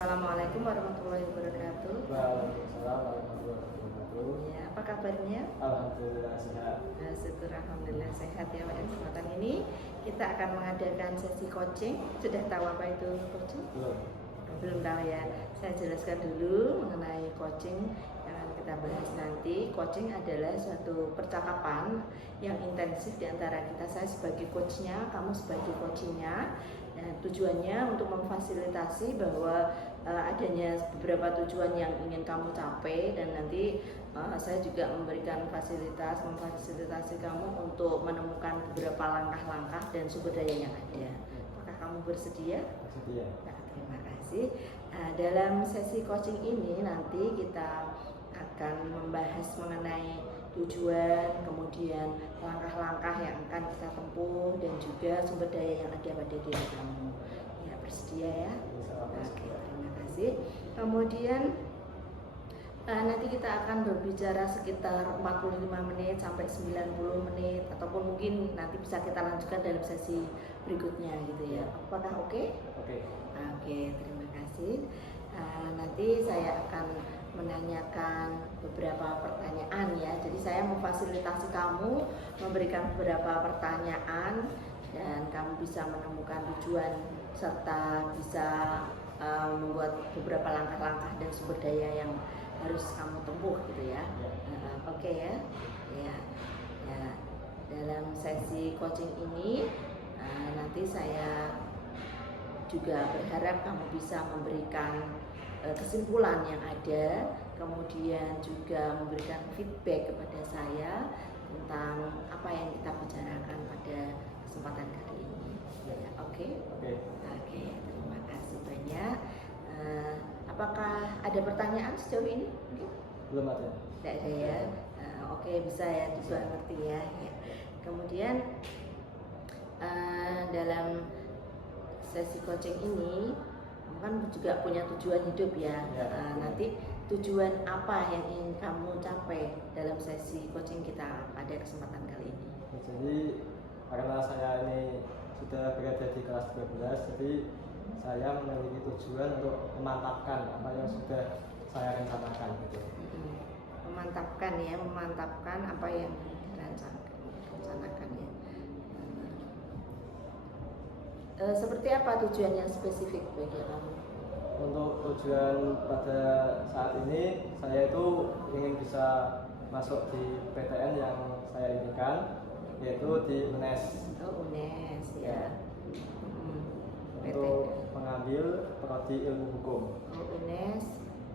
Assalamualaikum warahmatullahi wabarakatuh. Waalaikumsalam warahmatullahi wabarakatuh. Ya, apa kabarnya? Alhamdulillah sehat. Syukur alhamdulillah sehat ya Pak. Kesempatan ini kita akan mengadakan sesi coaching. Sudah tahu apa itu coaching? Belum tahu ya. Saya jelaskan dulu mengenai coaching yang akan kita bahas nanti. Coaching adalah suatu percakapan yang intensif di antara kita. Saya sebagai coachnya, kamu sebagai coachingnya. Nah, tujuannya untuk memfasilitasi bahwa adanya beberapa tujuan yang ingin kamu capai, dan nanti saya juga memberikan memfasilitasi kamu untuk menemukan beberapa langkah-langkah dan sumber daya yang ada. Apakah kamu bersedia? Bersedia. Nah, terima kasih. Dalam sesi coaching ini nanti kita akan membahas mengenai tujuan, kemudian langkah-langkah yang akan kita tempuh, dan juga sumber daya yang ada pada diri kamu. Ya, bersedia ya? Oke, terima kasih. Kemudian nanti kita akan berbicara sekitar 45 menit sampai 90 menit, ataupun mungkin nanti bisa kita lanjutkan dalam sesi berikutnya gitu ya. Apakah oke? Oke. Oke, terima kasih. Nanti saya akan menanyakan beberapa pertanyaan ya. Jadi saya memfasilitasi kamu, memberikan beberapa pertanyaan, dan kamu bisa menemukan tujuan serta bisa membuat beberapa langkah-langkah dan sumber daya yang harus kamu tempuh gitu ya. Oke ya. Ya. Dalam sesi coaching ini nanti saya juga berharap kamu bisa memberikan kesimpulan yang ada, kemudian juga memberikan feedback kepada saya tentang apa yang kita bicarakan pada kesempatan kali ini. Oke? Oke, terima kasih banyak. Apakah ada pertanyaan sejauh ini? Belum ada. Tidak ada ya. Oke, bisa ya, bisa ngerti ya. Kemudian dalam sesi coaching ini kan juga punya tujuan hidup ya. Nanti tujuan apa yang ingin kamu capai dalam sesi coaching kita pada kesempatan kali ini? Jadi karena saya ini sudah berada di kelas 12, jadi saya memiliki tujuan untuk memantapkan apa yang sudah saya rencanakan gitu. Memantapkan apa yang direncanakan ya. Seperti apa tujuan yang spesifik bagi kamu? Untuk tujuan pada saat ini, saya itu ingin bisa masuk di PTN yang saya inginkan, yaitu di UNES. UNES ya. Untuk mengambil prodi ilmu hukum. UNES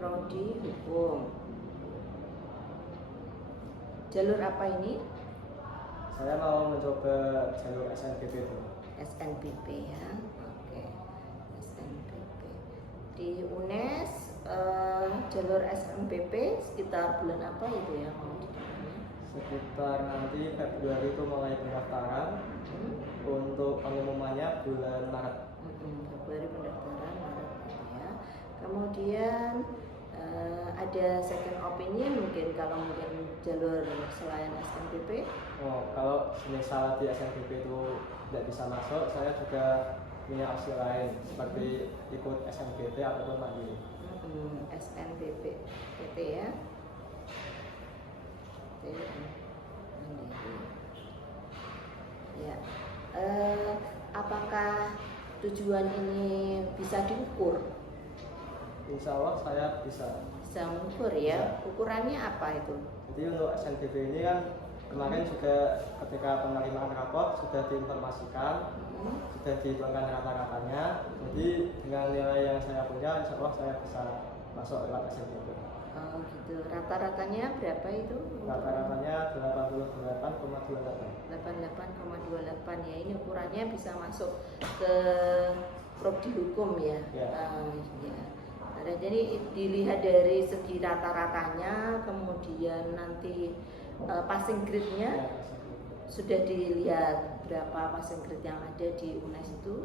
prodi hukum. Jalur apa ini? Saya mau mencoba jalur SNPP itu. SNPP ya. Oke. SNPP. Di UNES jalur SNPP sekitar bulan apa itu ya? Sekitar nanti Februari itu mulai pendaftaran. Untuk pengumumannya bulan Maret. Februari pendaftaran, Maret ya. Kemudian ada second opinion mungkin kalau mungkin jalur selain SNPP. Kalau misal di SNPP itu tidak bisa masuk, saya juga punya opsi lain seperti ikut SNPT ataupun mandiri. SNPP PT ya. Ya. Apakah tujuan ini bisa diukur? Insya Allah saya bisa. Bisa mengukur ya. Ukurannya apa itu? Jadi untuk SNPP ini kan kemarin juga ketika penerimaan raport sudah diinformasikan, sudah dihitungkan rata-ratanya. Jadi dengan nilai yang saya punya, insya Allah saya bisa masuk lewat SNPP. Oh gitu. Rata-ratanya berapa itu? Rata-ratanya 88,28. 88,28 ya. Ini ukurannya bisa masuk ke prodi hukum ya. Ya. Jadi dilihat dari segi rata-ratanya, kemudian nanti passing grade-nya sudah dilihat berapa passing grade yang ada di UNES itu.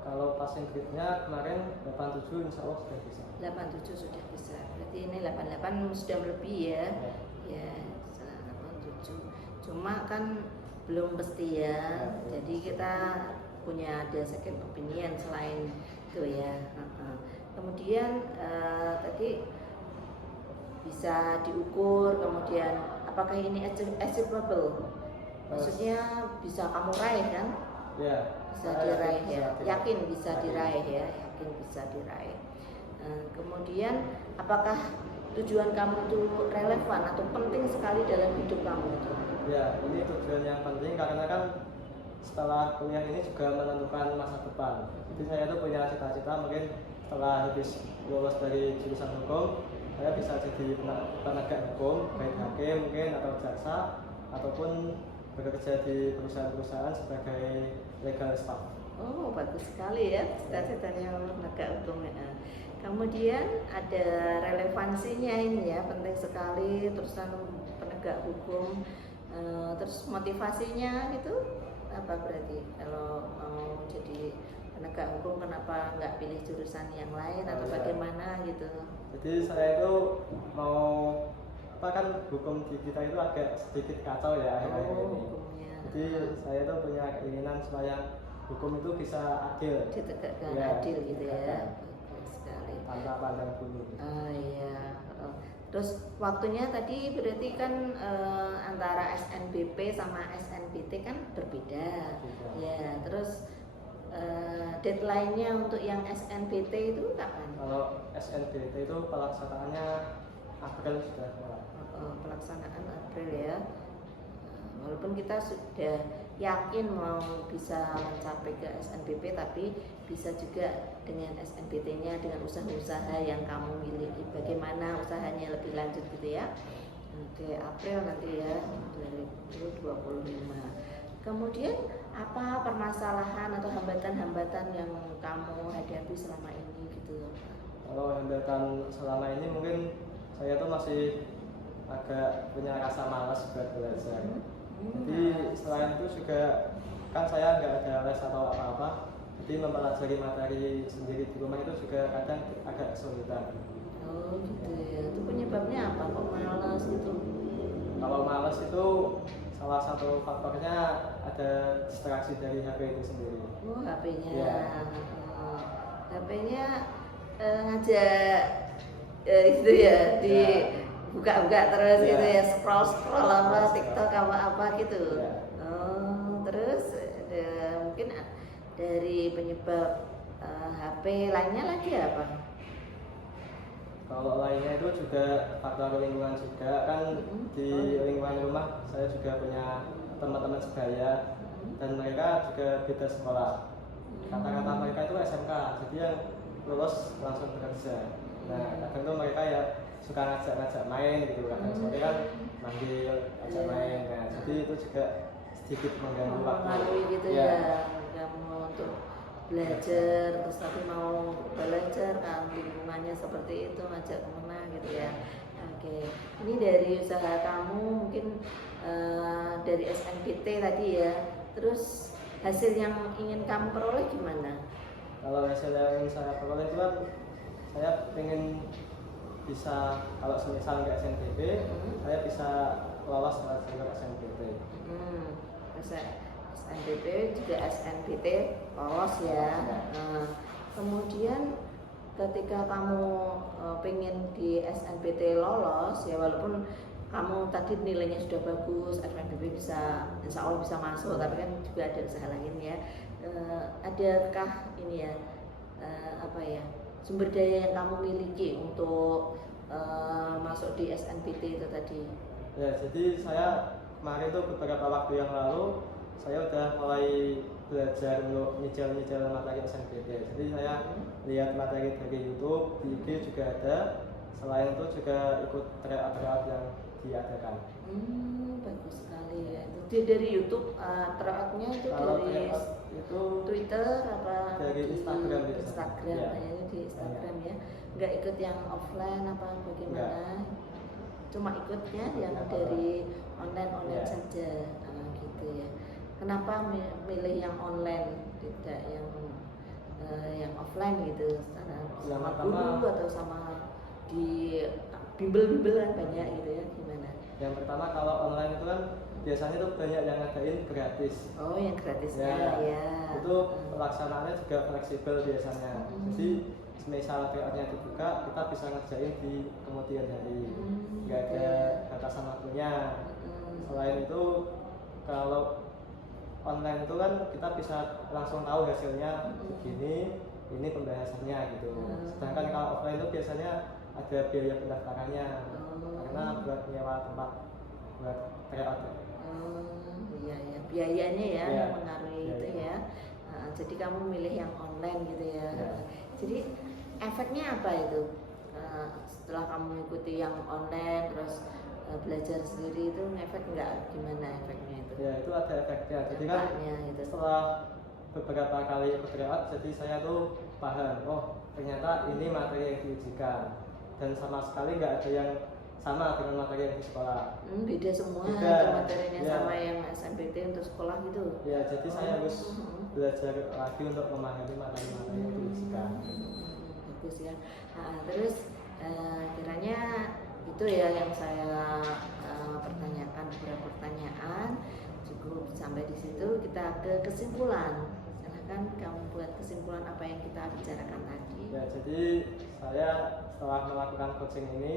Kalau passing grade-nya kemarin 87, insya Allah sudah bisa. 87 sudah bisa. Berarti ini 88 sudah lebih ya. Ya, 87. Cuma kan belum pasti ya. Jadi kita punya ada second opinion selain itu ya. Kemudian tadi bisa diukur, kemudian apakah ini achievable? Maksudnya bisa kamu raih kan? Ya. Bisa diraih ya, yakin bisa diraih ya, yakin bisa diraih. Kemudian apakah tujuan kamu itu relevan atau penting sekali dalam hidup kamu itu? Ya, ini tujuan yang penting karena kan setelah kuliah ini juga menentukan masa depan. Jadi saya tuh punya cita-cita mungkin setelah habis lulus dari jurusan hukum, saya bisa jadi penegak hukum, baik hakim mungkin atau jaksa, ataupun bekerja di perusahaan-perusahaan sebagai legal staff. Oh, bagus sekali ya cita-citanya penegak hukum ya. Kemudian ada relevansinya ini ya, penting sekali terusan penegak hukum. Terus motivasinya gitu apa berarti kalau mau jadi penegak hukum kenapa nggak pilih jurusan yang lain atau bagaimana gitu? Jadi saya itu mau apa kan hukum di kita itu agak sedikit kacau ya akhir-akhir ini. Hukumnya. Jadi saya itu punya keinginan supaya hukum itu bisa adil, ditegakkan ya, adil gitu ya. Bagus sekali. Tanpa pandang bulu. Iya. Terus waktunya tadi berarti kan antara SNBP sama SNBT kan berbeda. Ya, terus deadline-nya untuk yang SNBT itu kapan? Kalau SNBT itu pelaksanaannya April sudah mulai. Pelaksanaan April ya. Walaupun kita sudah yakin mau bisa mencapai ke SNBP, tapi bisa juga dengan SNBT-nya dengan usaha-usaha yang kamu miliki. Bagaimana usahanya lebih lanjut gitu ya. Oke, April nanti ya 2025. Kemudian apa permasalahan atau hambatan-hambatan yang kamu hadapi selama ini gitu? Kalau hambatan selama ini mungkin saya tuh masih agak punya rasa malas buat belajar. Jadi selain itu juga kan saya nggak ada les atau apa-apa, jadi mempelajari materi sendiri di rumah itu juga kadang agak kesulitan. Oh gitu ya, itu penyebabnya apa kok malas gitu? Kalau malas itu salah satu faktornya ada distraksi dari HP itu sendiri. Oh HP-nya, Ya. HP-nya ngajak itu ya di buka-buka terus ya. gitu ya, scroll apa TikTok apa gitu. Ya. Terus mungkin dari penyebab HP lainnya lagi apa? Kalau lainnya itu juga faktor lingkungan juga kan di lingkungan rumah saya juga punya teman-teman sebaya dan mereka juga beda sekolah. Kata-kata mereka itu SMK, jadi yang lulus langsung bekerja. Nah kadang tuh mereka ya suka ngajak-ngajak main gitu, kadang sore kan manggil ajak main. Nah jadi itu juga sedikit mengganggu waktu gitu ya, kamu untuk belajar terus tapi mau belajar kan lingkungannya seperti itu ngajak kemana gitu ya. Oke, ini dari usaha kamu mungkin dari SNBT tadi ya, terus hasil yang ingin kamu peroleh gimana? Kalau hasil yang ingin saya peroleh itu kan saya pengen bisa kalau semisal nggak SNBP saya bisa lolos lewat jalur SNBT. SNBP juga SNBT lolos ya. Kemudian ketika kamu pengen di SNBT lolos ya, walaupun kamu tadi nilainya sudah bagus, SNBP bisa insya Allah bisa masuk, tapi kan juga ada usaha lain ya. Adakah ini ya apa ya sumber daya yang kamu miliki untuk masuk di SNBT itu tadi? Ya jadi saya kemarin tuh beberapa waktu yang lalu saya udah mulai belajar untuk nyicil materi SNBT. Jadi saya lihat materi dari YouTube, di IG juga ada. Selain itu juga ikut tryout yang diadakan. Bagus sekali ya. Itu dari YouTube, tryoutnya itu dari itu Twitter apa? Dari Instagram. Instagram, ya. Kayaknya di Instagram ya. Nggak ikut yang offline apa bagaimana? Cuma ikutnya yang dari online saja, gitu ya. Kenapa milih yang online tidak yang offline gitu? Sama guru atau sama di bimbel kan banyak gitu ya, gimana? Yang pertama kalau online itu kan biasanya tuh banyak yang ngadain gratis. Oh yang gratisnya ya. itu pelaksanaannya juga fleksibel biasanya. Jadi misal tryoutnya dibuka, kita bisa ngerjain di kemudian hari, nggak ada batasan waktunya. Selain itu, kalau online itu kan kita bisa langsung tahu hasilnya begini, ini pembahasannya gitu. Sedangkan kalau offline itu biasanya ada biaya pendaftarannya, karena buat nyewa tempat buat tryout. Iya ya, biayanya ya Iya, mempengaruhi itu biaya. ya. Jadi kamu milih yang online gitu ya. Jadi efeknya apa itu? Setelah kamu mengikuti yang online terus belajar sendiri itu efek nggak, gimana efeknya itu? Ya itu ada efeknya. Jadi kan Gitu. setelah beberapa kali ikut tryout, jadi saya tuh paham, oh ternyata ini materi yang diujikan dan sama sekali nggak ada yang sama dengan materi yang di sekolah. Beda semua Beda. itu materinya Ya. sama yang SNMPTN untuk sekolah gitu. Ya jadi saya harus belajar lagi untuk memahami materi-materi yang diujikan. Bagus ya. Terus kiranya itu ya yang saya pertanyakan, beberapa pertanyaan cukup sampai di situ. Kita ke kesimpulan. Silahkan kamu buat kesimpulan apa yang kita bicarakan tadi. Ya jadi saya setelah melakukan coaching ini,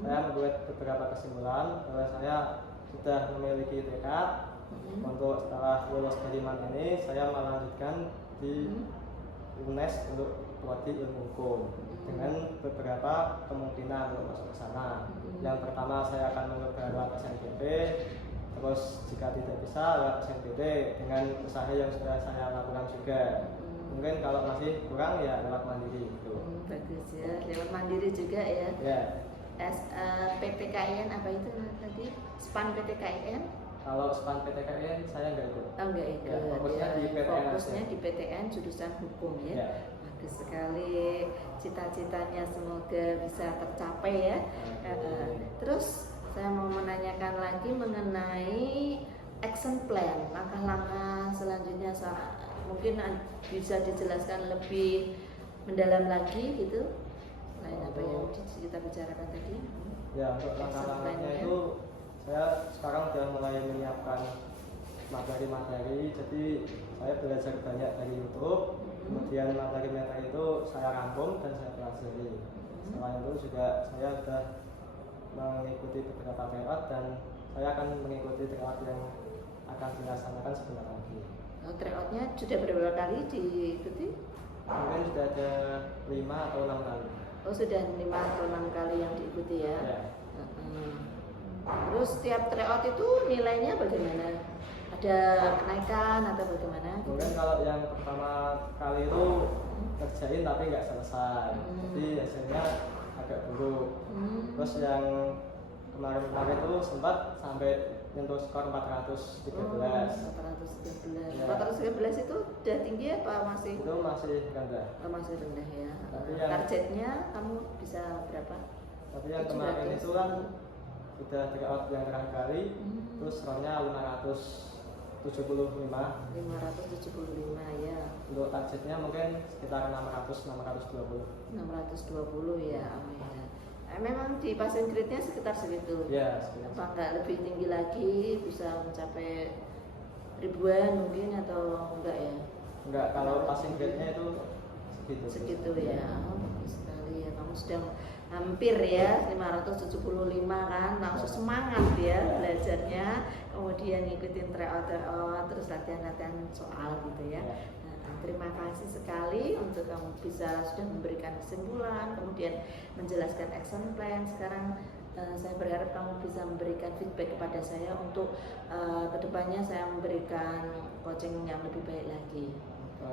saya membuat beberapa kesimpulan bahwa saya sudah memiliki tekad untuk setelah lulus dari MAN ini saya melanjutkan di UNES untuk prodi ilmu hukum dengan beberapa kemungkinan untuk masuk ke sana. Yang pertama saya akan mencoba lewat SNMPT, terus jika tidak bisa lewat SNMPT dengan usaha yang sudah saya lakukan juga. Mungkin kalau masih kurang ya lewat mandiri gitu. Bagus ya, lewat mandiri juga ya. Ya. PTKIN apa itu tadi? SPAN PTKIN? Kalau SPAN PTKIN saya nggak ikut. Nggak ikut. Ya, fokusnya di PTN. Fokusnya di PTN jurusan hukum ya. Ya. Bagus sekali, cita-citanya semoga bisa tercapai ya. Terus saya mau menanyakan lagi mengenai action plan, langkah-langkah selanjutnya mungkin bisa dijelaskan lebih mendalam lagi gitu, selain apa yang kita bicarakan tadi. Ya, untuk langkah-langkahnya itu saya sekarang sudah mulai menyiapkan materi-materi, jadi saya belajar banyak dari YouTube, kemudian materi-materi itu saya rangkum dan saya pelajari. Selain itu juga saya sudah mengikuti beberapa tryout dan saya akan mengikuti tryout yang akan dilaksanakan sebentar lagi. Tryoutnya sudah berapa kali diikuti? Mungkin sudah ada 5 atau 6 kali. Oh sudah 5 atau 6 kali yang diikuti ya. Ya. Terus setiap tryout itu nilainya bagaimana? Ada kenaikan atau bagaimana? Mungkin kalau yang pertama kali itu kerjain tapi nggak selesai, jadi hasilnya agak buruk. Terus yang kemarin-kemarin itu sempat sampai nyentuh skor 413. 413. 413 itu udah tinggi apa masih? Itu masih rendah. Masih rendah ya. Tapi yang, targetnya kamu bisa berapa? Tapi yang kemarin itu kan sudah tryout yang terakhir kali, terus skornya 575 ya. Untuk targetnya mungkin sekitar 620 ya. Memang di passing grade-nya sekitar segitu. Ya, sekitar. Apa enggak lebih tinggi lagi, bisa mencapai ribuan mungkin atau enggak ya? Enggak, kalau passing grade-nya itu segitu ya. Bagus sekali ya, kamu sudah hampir ya 575 kan, langsung semangat ya belajarnya, kemudian ngikutin tryout terus latihan soal gitu ya. Terima kasih sekali untuk kamu bisa sudah memberikan kesimpulan, kemudian menjelaskan action plan. Sekarang saya berharap kamu bisa memberikan feedback kepada saya untuk kedepannya saya memberikan coaching yang lebih baik lagi.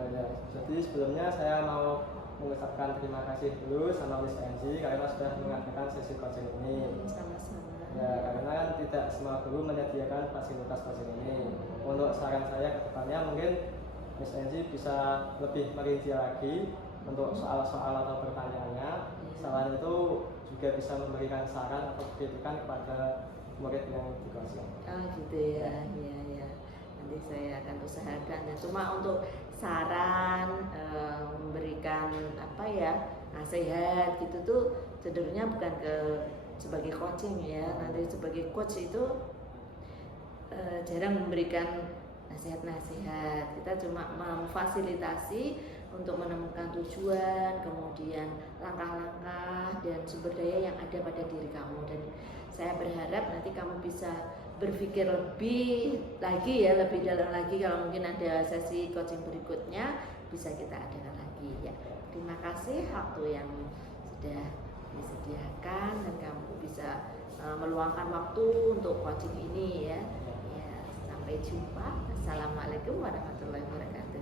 Ya. Jadi sebelumnya saya mau mengucapkan terima kasih dulu sama Miss Angie karena sudah mengadakan sesi coaching ini. Sama-sama. Ya, karena kan tidak semua guru menyediakan fasilitas coaching ini. Untuk saran saya ke depannya mungkin Miss Angie bisa lebih merinci lagi untuk soal-soal atau pertanyaannya. Selain itu juga bisa memberikan saran atau kritikan kepada murid yang di coaching. Oh gitu ya, ya. Nanti saya akan usahakan. Nah, cuma untuk saran, memberikan apa ya, nasihat gitu tuh cenderungnya bukan ke sebagai coaching ya. Nanti sebagai coach itu jarang memberikan nasihat-nasihat. Kita cuma memfasilitasi untuk menemukan tujuan, kemudian langkah-langkah dan sumber daya yang ada pada diri kamu. Dan saya berharap nanti kamu bisa berpikir lebih lagi ya, lebih dalam lagi. Kalau mungkin ada sesi coaching berikutnya bisa kita adakan lagi ya. Terima kasih waktu yang sudah disediakan dan kamu bisa meluangkan waktu untuk coaching ini ya. Ya, sampai jumpa. Assalamualaikum warahmatullahi wabarakatuh.